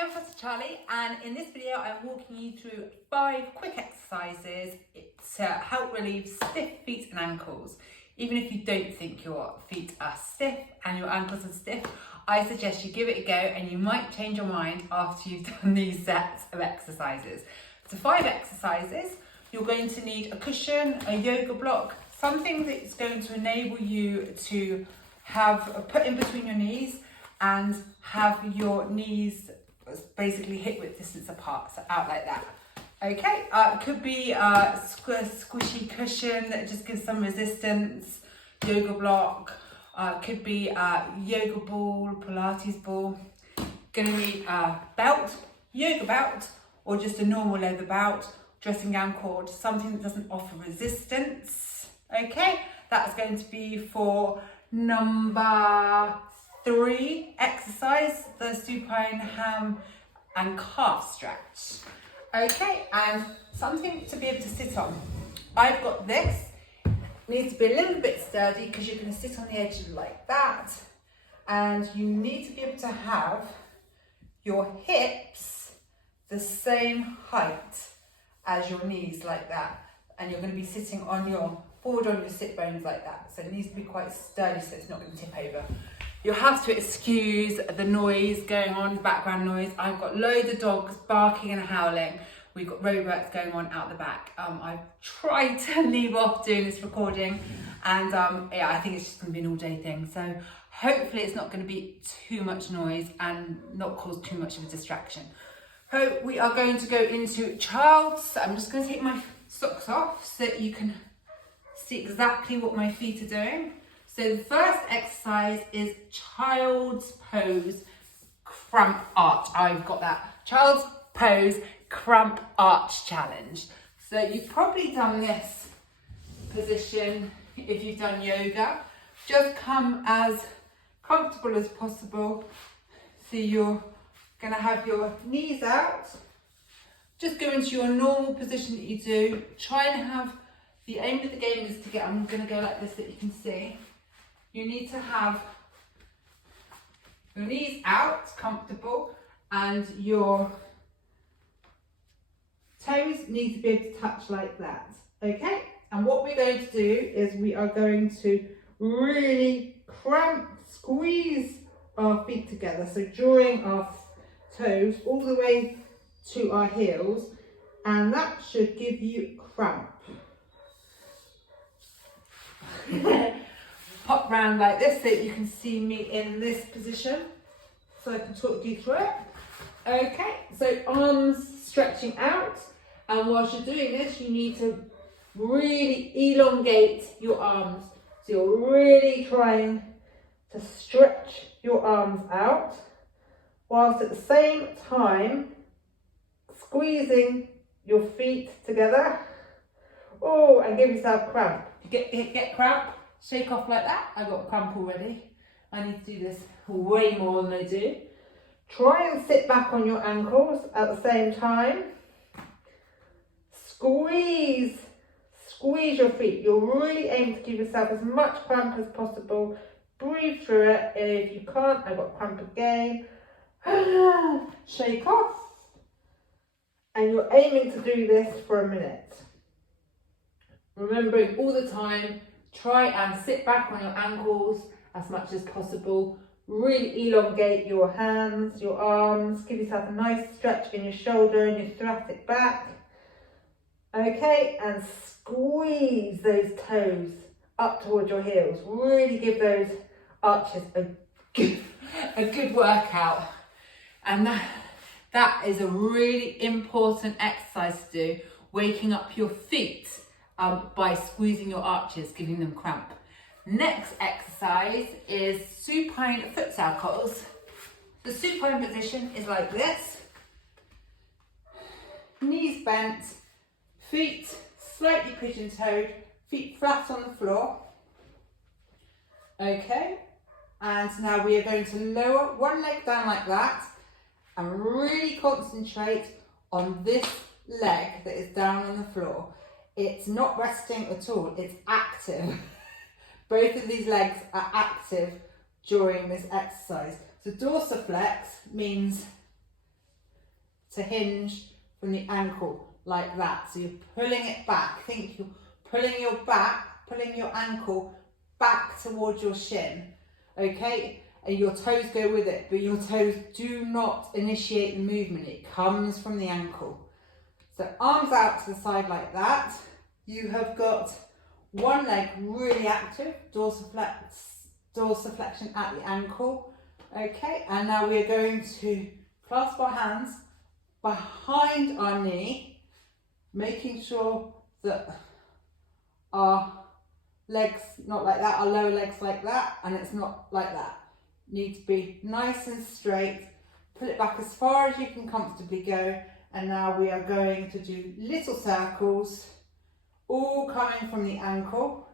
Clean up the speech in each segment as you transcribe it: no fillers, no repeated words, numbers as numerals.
I'm Foster Charlie, and in this video I'm walking you through 5 quick exercises to help relieve stiff feet and ankles. Even if you don't think your feet are stiff and your ankles are stiff, I suggest you give it a go and you might change your mind after you've done these sets of exercises. So 5 exercises. You're going to need a cushion, a yoga block, something that's going to enable you to have put in between your knees and have your knees basically hip width distance apart, so out like that. Okay, it could be a squishy cushion that just gives some resistance, yoga block, could be a yoga ball, Pilates ball. Gonna need a belt, yoga belt, or just a normal leather belt, dressing gown cord, something that doesn't offer resistance. Okay, that's going to be for number 3 exercise, the supine ham and calf stretch. Okay, and something to be able to sit on. I've got this. It needs to be a little bit sturdy because you're going to sit on the edge like that, and you need to be able to have your hips the same height as your knees like that, and you're going to be sitting on your forward on your sit bones like that, so it needs to be quite sturdy so it's not going to tip over. You'll have to excuse the noise going on, the background noise. I've got loads of dogs barking and howling. We've got roadworks going on out the back. I've tried to leave off doing this recording, and yeah, I think it's just going to be an all-day thing. So hopefully it's not going to be too much noise and not cause too much of a distraction. So we are going to go into child's. I'm just going to take my socks off so that you can see exactly what my feet are doing. So the first exercise is child's pose cramp arch. I've got that. Child's pose cramp arch challenge. So you've probably done this position if you've done yoga. Just come as comfortable as possible. So you're going to have your knees out. Just go into your normal position that you do. Try and have, the aim of the game is to get, I'm going to go like this so that you can see. You need to have your knees out, comfortable, and your toes need to be able to touch like that. Okay? And what we're going to do is we are going to really squeeze our feet together. So drawing our toes all the way to our heels, and that should give you cramp. Pop round like this so that you can see me in this position, so I can talk you through it. Okay, so arms stretching out, and whilst you're doing this, you need to really elongate your arms. So you're really trying to stretch your arms out, whilst at the same time squeezing your feet together. Oh, and give yourself cramp. Get cramp. Shake off like that. I got a cramp already. I need to do this way more than I do. Try and sit back on your ankles at the same time. Squeeze your feet. You'll really aim to give yourself as much cramp as possible. Breathe through it. And if you can't, I've got cramp again. Shake off. And you're aiming to do this for a minute. Remembering all the time, try and sit back on your ankles as much as possible. Really elongate your hands, your arms. Give yourself a nice stretch in your shoulder and your thoracic back. Okay, and squeeze those toes up towards your heels. Really give those arches a good workout. And that is a really important exercise to do, waking up your feet by squeezing your arches, giving them cramp. Next exercise is supine foot circles. The supine position is like this. Knees bent, feet slightly pigeon-toed, feet flat on the floor. Okay, and now we are going to lower one leg down like that and really concentrate on this leg that is down on the floor. It's not resting at all, it's active. Both of these legs are active during this exercise. So dorsiflex means to hinge from the ankle like that. So you're pulling it back. Think you're pulling your ankle back towards your shin, okay? And your toes go with it, but your toes do not initiate the movement. It comes from the ankle. So arms out to the side like that. You have got one leg really active, dorsiflexion at the ankle, okay? And now we are going to clasp our hands behind our knee, making sure that our legs, not like that, our lower legs like that, and it's not like that. Need to be nice and straight. Pull it back as far as you can comfortably go. And now we are going to do little circles, all coming from the ankle.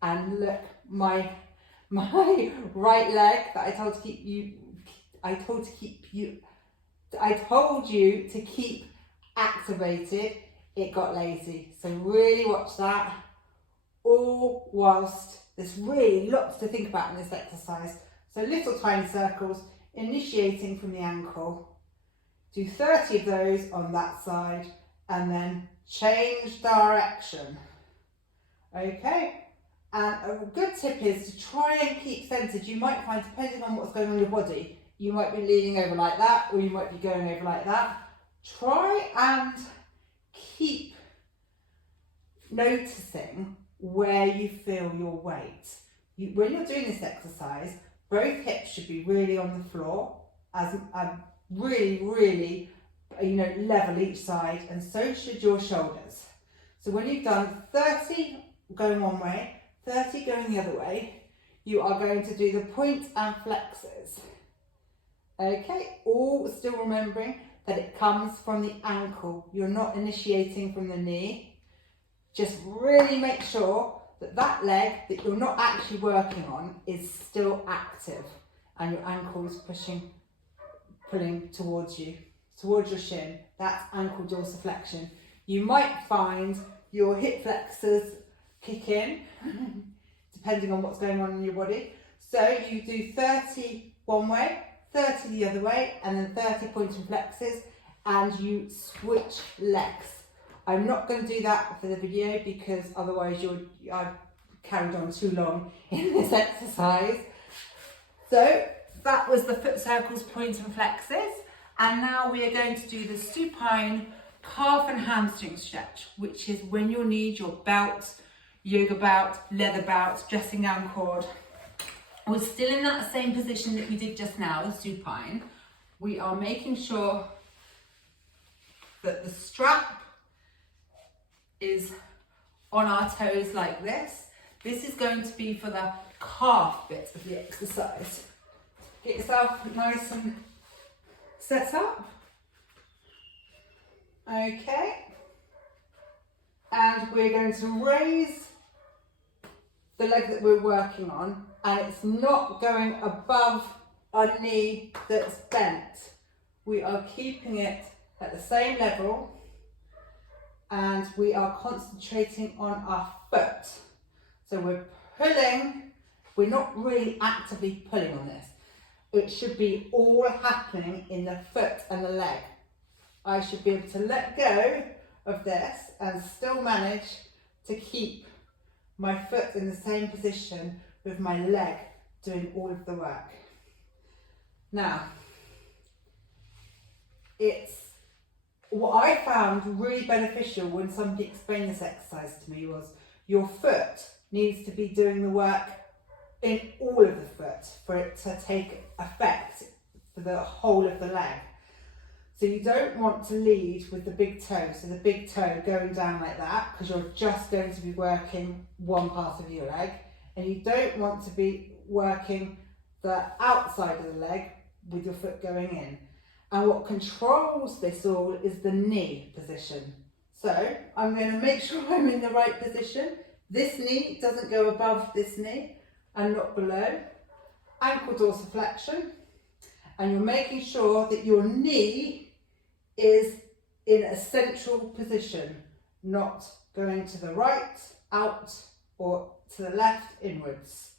And look, my right leg that I told you to keep activated, it got lazy. So really watch that. All whilst there's really lots to think about in this exercise. So little tiny circles, initiating from the ankle. Do 30 of those on that side and then change direction. Okay, and a good tip is to try and keep centered. You might find, depending on what's going on in your body, you might be leaning over like that or you might be going over like that. Try and keep noticing where you feel your weight. When you're doing this exercise, both hips should be really on the floor, as really, level each side, and so should your shoulders. So when you've done 30 going one way, 30 going the other way, you are going to do the point and flexes. Okay, all still remembering that it comes from the ankle. You're not initiating from the knee. Just really make sure that that leg that you're not actually working on is still active and your ankle is pulling towards you, towards your shin. That's ankle dorsiflexion. You might find your hip flexors kick in, depending on what's going on in your body. So you do 30 one way, 30 the other way, and then 30 point and flexes, and you switch legs. I'm not going to do that for the video because otherwise I've carried on too long in this exercise. So that was the foot circles, points and flexes. And now we are going to do the supine calf and hamstring stretch, which is when you'll need your belt, yoga belt, leather belt, dressing gown cord. We're still in that same position that we did just now, the supine. We are making sure that the strap is on our toes like this. This is going to be for the calf bit of the exercise. Get yourself nice and set up. Okay. And we're going to raise the leg that we're working on, and it's not going above our knee that's bent. We are keeping it at the same level, and we are concentrating on our foot. So we're pulling, we're not really actively pulling on this. It should be all happening in the foot and the leg. I should be able to let go of this and still manage to keep my foot in the same position with my leg doing all of the work. Now, it's what I found really beneficial when somebody explained this exercise to me was your foot needs to be doing the work in all of the foot for it to take effect for the whole of the leg. So you don't want to lead with the big toe, so the big toe going down like that, because you're just going to be working one part of your leg, and you don't want to be working the outside of the leg with your foot going in. And what controls this all is the knee position. So I'm going to make sure I'm in the right position. This knee doesn't go above this knee and not below. Ankle dorsiflexion. And you're making sure that your knee is in a central position, not going to the right, out, or to the left, inwards.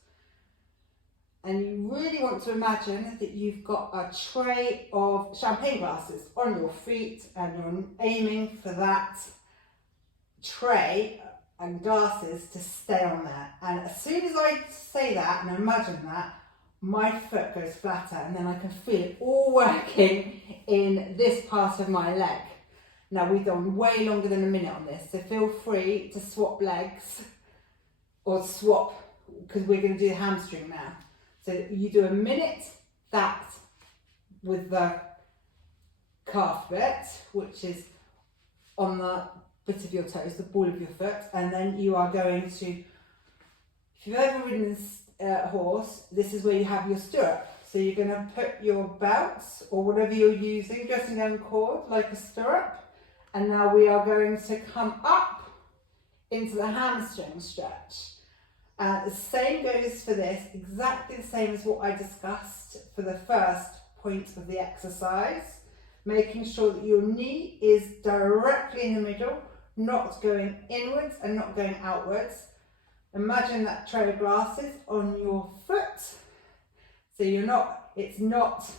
And you really want to imagine that you've got a tray of champagne glasses on your feet, and you're aiming for that tray and glasses to stay on there. And as soon as I say that and imagine that, my foot goes flatter, and then I can feel it all working in this part of my leg. Now, we've done way longer than a minute on this, so feel free to swap legs or swap, because we're going to do the hamstring now. So you do a minute that with the calf bit, which is on the bit of your toes, the ball of your foot, and then you are going to, if you've ever ridden a horse, this is where you have your stirrup. So you're going to put your belts or whatever you're using, dressing down cord like a stirrup, and now we are going to come up into the hamstring stretch. The same goes for this, exactly the same as what I discussed for the first point of the exercise, making sure that your knee is directly in the middle, not going inwards and not going outwards. Imagine that tray of glasses on your foot. So it's not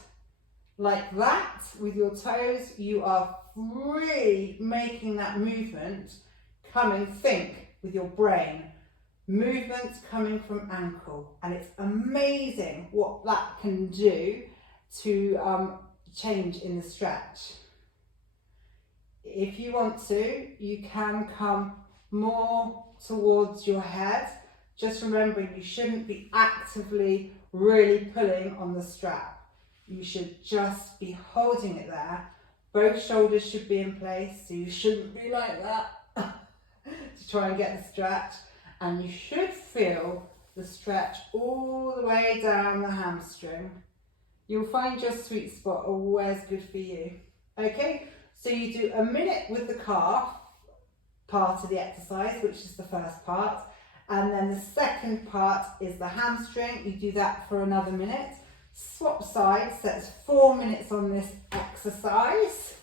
like that with your toes, you are really making that movement think with your brain. Movement coming from ankle, and it's amazing what that can do to change in the stretch. If you want to, you can come more towards your head, just remembering you shouldn't be actively really pulling on the strap. You should just be holding it there. Both shoulders should be in place, so you shouldn't be like that to try and get the stretch. And you should feel the stretch all the way down the hamstring. You'll find your sweet spot of where's good for you. Okay, so you do a minute with the calf part of the exercise, which is the first part. And then the second part is the hamstring. You do that for another minute. Swap sides, so it's 4 minutes on this exercise.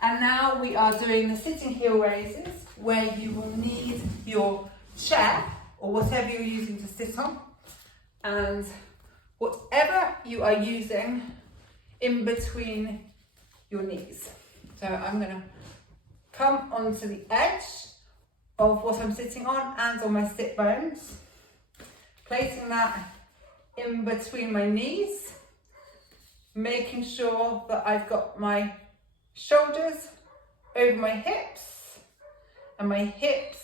And now we are doing the sitting heel raises, where you will need your chair or whatever you're using to sit on, and whatever you are using in between your knees. So I'm going to come onto the edge of what I'm sitting on and on my sit bones, placing that in between my knees, making sure that I've got my shoulders over my hips, and my hips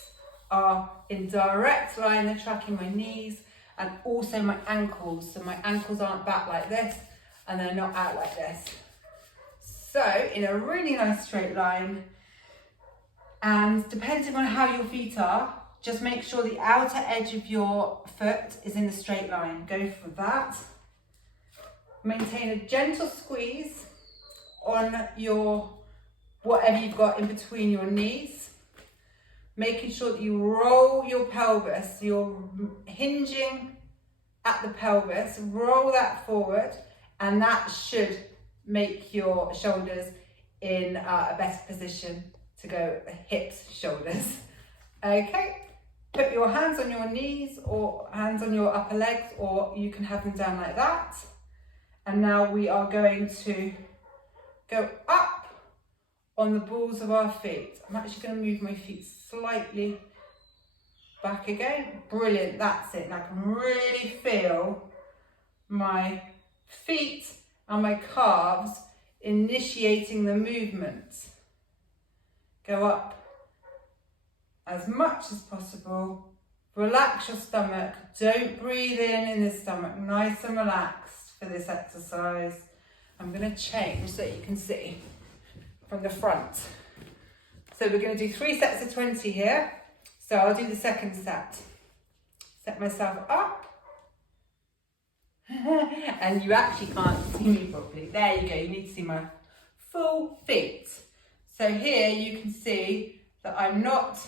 are in direct line, they're tracking my knees, and also my ankles. So my ankles aren't back like this, and they're not out like this. So in a really nice straight line, and depending on how your feet are, just make sure the outer edge of your foot is in a straight line. Go for that. Maintain a gentle squeeze on your, whatever you've got in between your knees. Making sure that you roll your pelvis, you're hinging at the pelvis, roll that forward, and that should make your shoulders in a better position to go hips, shoulders. Okay, put your hands on your knees or hands on your upper legs, or you can have them down like that. And now we are going to go up on the balls of our feet. I'm actually going to move my feet slightly back again. Brilliant, that's it. And I can really feel my feet and my calves initiating the movement. Go up as much as possible. Relax your stomach. Don't breathe in the stomach. Nice and relaxed for this exercise. I'm going to change so that you can see from the front. So we're going to do 3 sets of 20 here. So I'll do the second set. Set myself up. And you actually can't see me properly. There you go, you need to see my full feet. So here you can see that I'm not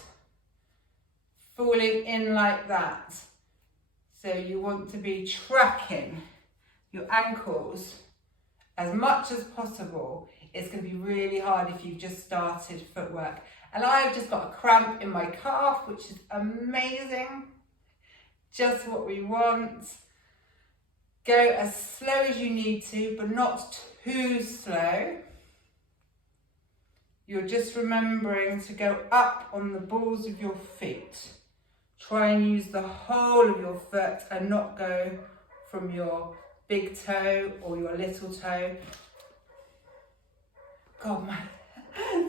falling in like that. So you want to be tracking your ankles as much as possible. It's going to be really hard if you've just started footwork. And I've just got a cramp in my calf, which is amazing. Just what we want. Go as slow as you need to, but not too slow. You're just remembering to go up on the balls of your feet. Try and use the whole of your foot and not go from your big toe or your little toe. God,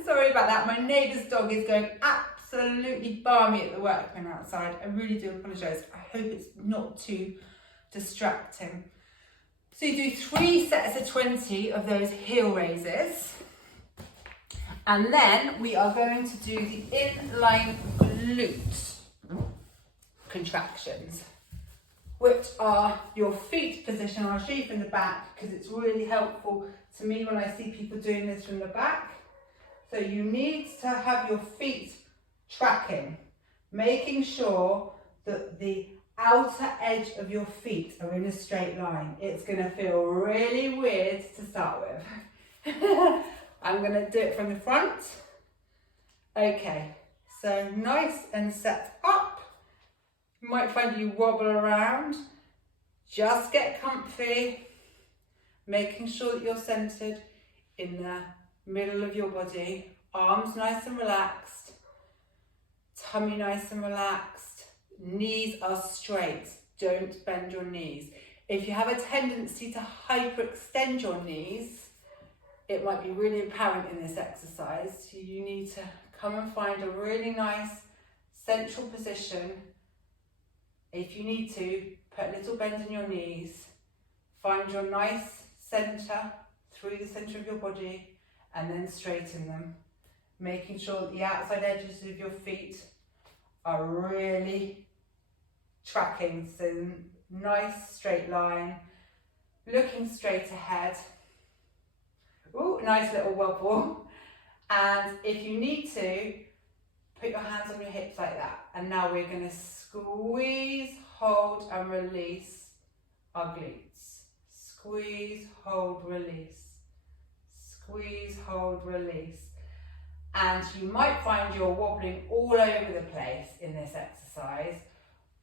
sorry about that. My neighbour's dog is going absolutely balmy at the workmen outside. I really do apologise. I hope it's not too distracting. So you do 3 sets of 20 of those heel raises. And then we are going to do the inline glute contractions, which are your feet position. I'll show you from the back because it's really helpful to me when I see people doing this from the back. So you need to have your feet tracking, making sure that the outer edge of your feet are in a straight line. It's going to feel really weird to start with. I'm going to do it from the front. Okay, so nice and set up. You might find you wobble around. Just get comfy, making sure that you're centered in the middle of your body. Arms nice and relaxed, tummy nice and relaxed. Knees are straight, don't bend your knees. If you have a tendency to hyperextend your knees, it might be really apparent in this exercise. You need to come and find a really nice central position. If you need to, put a little bend in your knees. Find your nice centre through the centre of your body and then straighten them. Making sure that the outside edges of your feet are really tracking. So nice straight line, looking straight ahead. Ooh, nice little wobble. And if you need to, put your hands on your hips like that. And now we're going to squeeze, hold and release our glutes. Squeeze, hold, release. Squeeze, hold, release. And you might find you're wobbling all over the place in this exercise.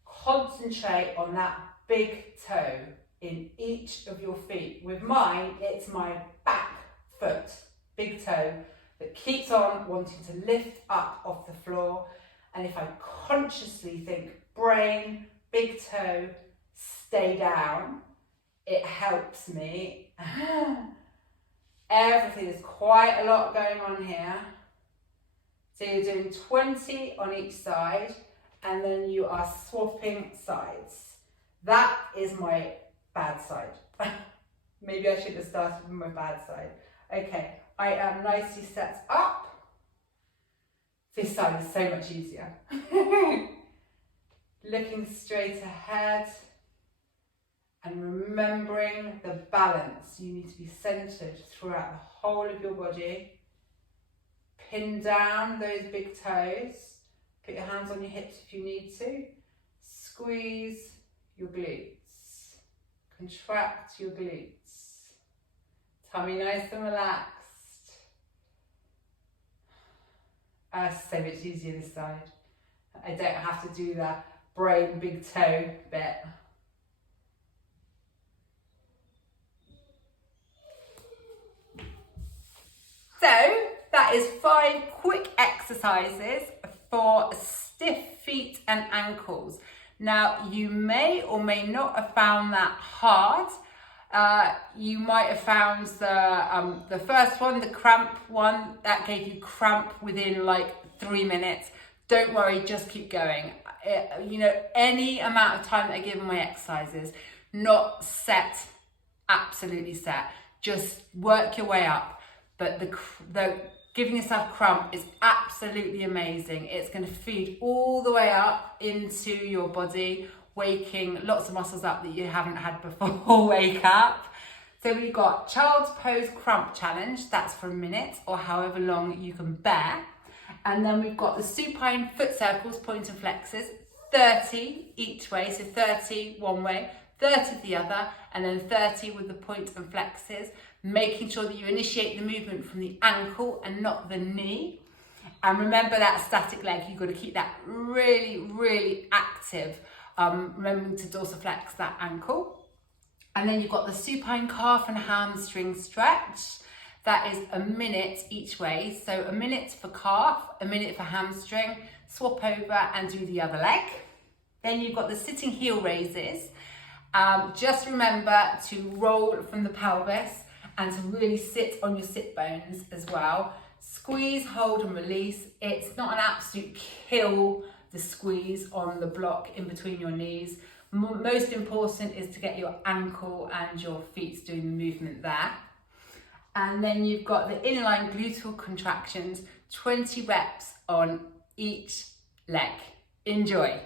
Concentrate on that big toe in each of your feet. With mine, it's my back foot, big toe, that keeps on wanting to lift up off the floor. And if I consciously think brain, big toe, stay down, it helps me. Everything, there's quite a lot going on here. So you're doing 20 on each side and then you are swapping sides. That is my bad side. Maybe I should have started with my bad side. Okay, I am nicely set up. This side is so much easier. Looking straight ahead and remembering the balance. You need to be centered throughout the whole of your body. Pin down those big toes. Put your hands on your hips if you need to. Squeeze your glutes. Contract your glutes. Tummy nice and relaxed. So much easier this side. I don't have to do the brain big toe bit. So that is 5 quick exercises for stiff feet and ankles. Now you may or may not have found that hard. You might have found the first one, the cramp one, that gave you cramp within like 3 minutes. Don't worry, just keep going. You know, any amount of time that I give in my exercises, not set, absolutely set. Just work your way up. But the giving yourself cramp is absolutely amazing. It's going to feed all the way up into your body, waking lots of muscles up that you haven't had before wake up. So we've got Child's Pose Cramp Challenge. That's for a minute or however long you can bear. And then we've got the supine foot circles, point and flexes, 30 each way. So 30 one way, 30 the other, and then 30 with the point and flexes. Making sure that you initiate the movement from the ankle and not the knee. And remember that static leg, you've got to keep that really, really active. Remembering to dorsiflex that ankle. And then you've got the supine calf and hamstring stretch. That is a minute each way. So a minute for calf, a minute for hamstring. Swap over and do the other leg. Then you've got the sitting heel raises. Just remember to roll from the pelvis and to really sit on your sit bones as well. Squeeze, hold and release. It's not an absolute kill, the squeeze on the block in between your knees. Most important is to get your ankle and your feet doing the movement there. And then you've got the inline gluteal contractions, 20 reps on each leg. Enjoy.